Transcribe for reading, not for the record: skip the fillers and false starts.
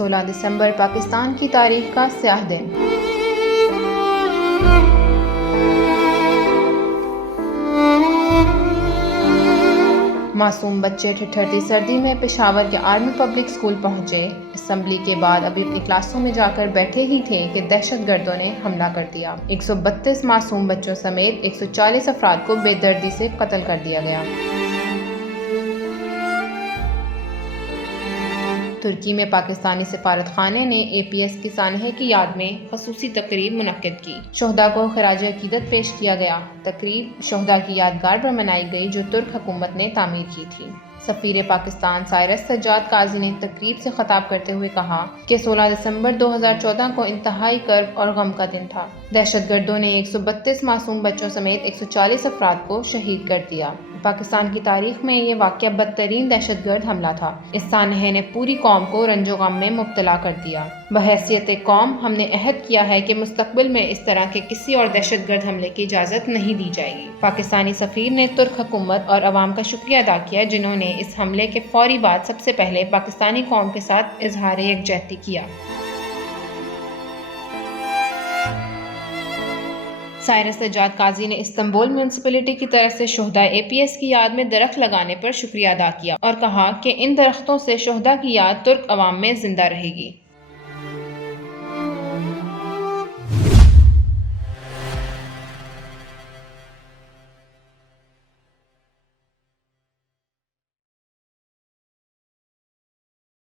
16 دسمبر پاکستان کی تاریخ کا سیاہ دن۔ معصوم بچے ٹھٹھرتی سردی میں پشاور کے آرمی پبلک اسکول پہنچے۔ اسمبلی کے بعد ابھی اپنی کلاسوں میں جا کر بیٹھے ہی تھے کہ دہشت گردوں نے حملہ کر دیا۔ 132 معصوم بچوں سمیت 140 افراد کو بے دردی سے قتل کر دیا گیا۔ ترکی میں پاکستانی سفارت خانے نے APS کی سانحہ کی یاد میں خصوصی تقریب منعقد کی۔ شہداء کو خراج عقیدت پیش کیا گیا۔ تقریب شہداء کی یادگار پر منائی گئی جو ترک حکومت نے تعمیر کی تھی۔ سفیر پاکستان سائرس سجاد قاضی نے تقریب سے خطاب کرتے ہوئے کہا کہ 16 دسمبر 2014 کو انتہائی کرب اور غم کا دن تھا۔ دہشت گردوں نے 132 معصوم بچوں سمیت 140 افراد کو شہید کر دیا۔ پاکستان کی تاریخ میں یہ واقعہ بدترین دہشت گرد حملہ تھا۔ اس سانحے نے پوری قوم کو رنج و غم میں مبتلا کر دیا۔ بحیثیت قوم ہم نے عہد کیا ہے کہ مستقبل میں اس طرح کے کسی اور دہشت گرد حملے کی اجازت نہیں دی جائے گی۔ پاکستانی سفیر نے ترک حکومت اور عوام کا شکریہ ادا کیا جنہوں نے اس حملے کے فوری بعد سب سے پہلے پاکستانی قوم کے ساتھ اظہار یکجہتی کیا۔ سائرس سجاد قاضی نے استنبول میونسپلٹی کی طرف سے شہداء APS کی یاد میں درخت لگانے پر شکریہ ادا کیا اور کہا کہ ان درختوں سے شہداء کی یاد ترک عوام میں زندہ رہے گی۔